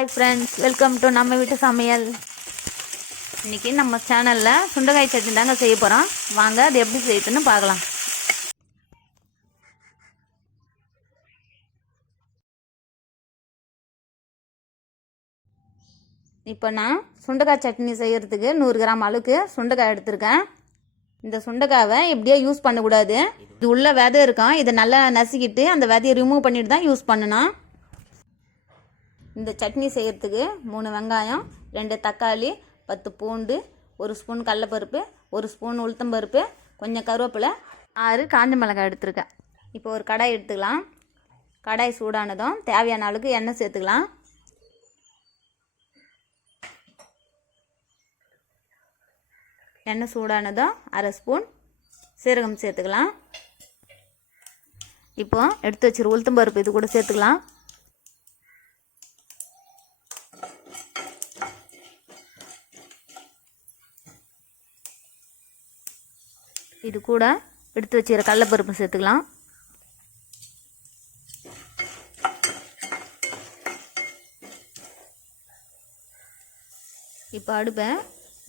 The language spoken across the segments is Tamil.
ஹாய் ஃப்ரெண்ட்ஸ், வெல்கம் டு நம்ம வீட்டு சமையல். இன்றைக்கி நம்ம சேனலில் சுண்டைக்காய் சட்னி தாங்க செய்ய போகிறோம். வாங்க அது எப்படி செய்யுதுன்னு பார்க்கலாம். இப்போ நான் சுண்டைக்காய் சட்னி செய்கிறதுக்கு 100 கிராம் அளவுக்கு சுண்டைக்காய் எடுத்திருக்கேன். இந்த சுண்டைக்காவை எப்படியோ யூஸ் பண்ணக்கூடாது. இது உள்ள விதை இருக்கும். இதை நல்லா நசுக்கிட்டு அந்த விதையை ரிமூவ் பண்ணிட்டு தான் யூஸ் பண்ணணும். இந்த சட்னி செய்கிறதுக்கு 3 வெங்காயம், 2 தக்காளி, 10 பூண்டு, 1 ஸ்பூன் கடலைப்பருப்பு, 1 ஸ்பூன் உளுத்தம்பருப்பு, கொஞ்சம் கருவேப்பிலை, 6 காஞ்ச மிளகாய் எடுத்துருக்கேன். இப்போ ஒரு கடாய் எடுத்துக்கலாம். கடாய் சூடானதும் தேவையான அளவுக்கு எண்ணெய் சேர்த்துக்கலாம். எண்ணெய் சூடானதும் 1/2 ஸ்பூன் சீரகம் சேர்த்துக்கலாம். இப்போ எடுத்து வச்சிரு உளுத்தம்பருப்பு இது கூட சேர்த்துக்கலாம். இது கூட எடுத்து வச்சுக்கிற கடலைப்பருப்பு சேர்த்துக்கலாம். இப்போ அடுப்பை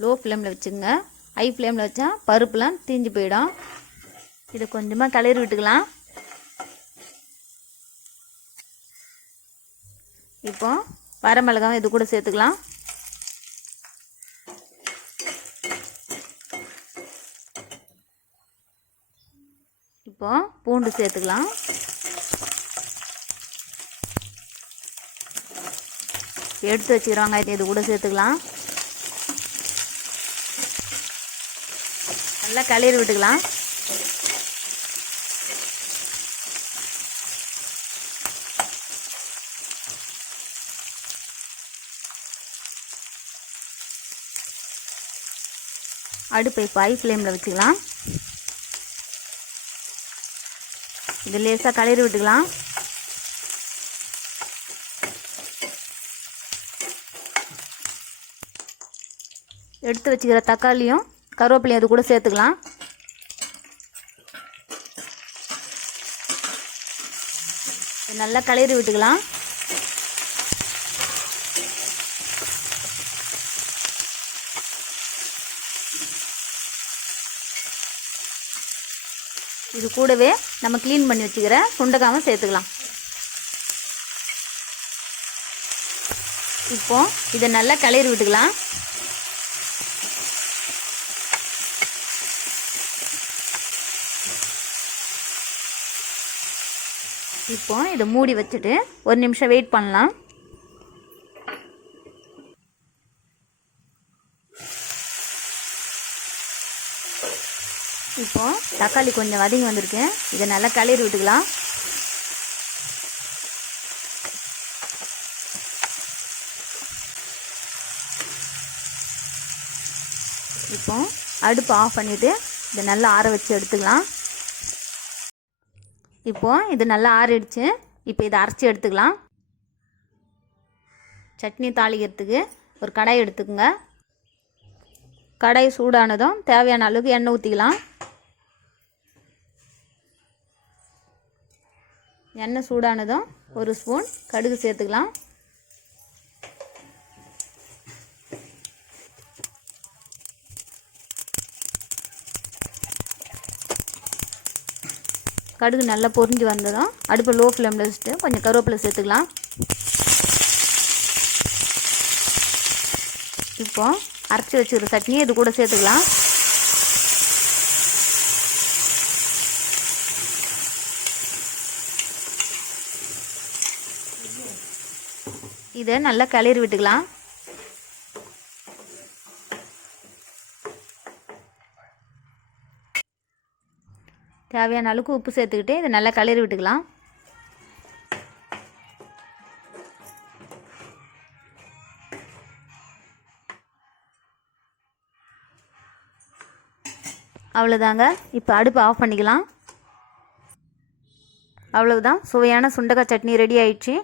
லோ ஃப்ளேமில் வச்சுங்க. ஹை ஃப்ளேமில் வச்சா பருப்புலாம் தீஞ்சு போயிடும். இதை கொஞ்சமாக கிளறி விட்டுக்கலாம். இப்போ வரமிளகாய் இது கூட சேர்த்துக்கலாம். இப்போ பூண்டு சேர்த்துக்கலாம். எடுத்து வச்சுக்கிற வெங்காயத்தை இது கூட சேர்த்துக்கலாம். நல்லா கிளறி விட்டுக்கலாம். அடுப்பை இப்போ ஹை ஃப்ளேமில் வச்சுக்கலாம். இது லேசாக கிளறி விட்டுக்கலாம். எடுத்து வச்சுக்கிற தக்காளியும் கருவேப்பிலையும் அது கூட சேர்த்துக்கலாம். நல்லா கிளறி விட்டுக்கலாம். இது கூடவே நம்ம க்ளீன் பண்ணி வச்சுக்கிற சுண்டைக்காவை சேர்த்துக்கலாம். இப்போ இதை நல்லா கிளறி விட்டுக்கலாம். இப்போ இதை மூடி வச்சுட்டு 1 நிமிஷம் வெயிட் பண்ணலாம். இப்போ தக்காளி கொஞ்சம் வதங்கி வந்திருக்கு. இதை நல்லா கிளறி விட்டுக்கலாம். இப்போ அடுப்பு ஆஃப் பண்ணிவிட்டு இதை நல்லா ஆற வச்சு எடுத்துக்கலாம். இப்போ இது நல்லா ஆறிடுச்சு. இப்போ இதை அரைச்சி எடுத்துக்கலாம். சட்னி தாளிக்கிறதுக்கு ஒரு கடாய் எடுத்துக்கோங்க. கடாய் சூடானதும் தேவையான அளவுக்கு எண்ணெய் ஊற்றிக்கலாம். எண்ணெய் சூடானதும் 1 ஸ்பூன் கடுகு சேர்த்துக்கலாம். கடுகு நல்லா பொரிஞ்சு வந்ததும் அடுப்பை லோ ஃப்ளேமில் வச்சுட்டு கொஞ்சம் கருவேப்பிலை சேர்த்துக்கலாம். இப்போ அரைச்சி வச்சுக்கிற சட்னி இது கூட சேர்த்துக்கலாம். இதை நல்லா கிளறி விட்டுக்கலாம். தேவையான அளவுக்கு உப்பு சேர்த்துக்கிட்டு இதை நல்லா கிளறி விட்டுக்கலாம். அவ்வளோதாங்க. இப்போ அடுப்பை ஆஃப் பண்ணிக்கலாம். அவ்வளவுதான், சுவையான சுண்டைக்காய் சட்னி ரெடி ஆயிடுச்சு.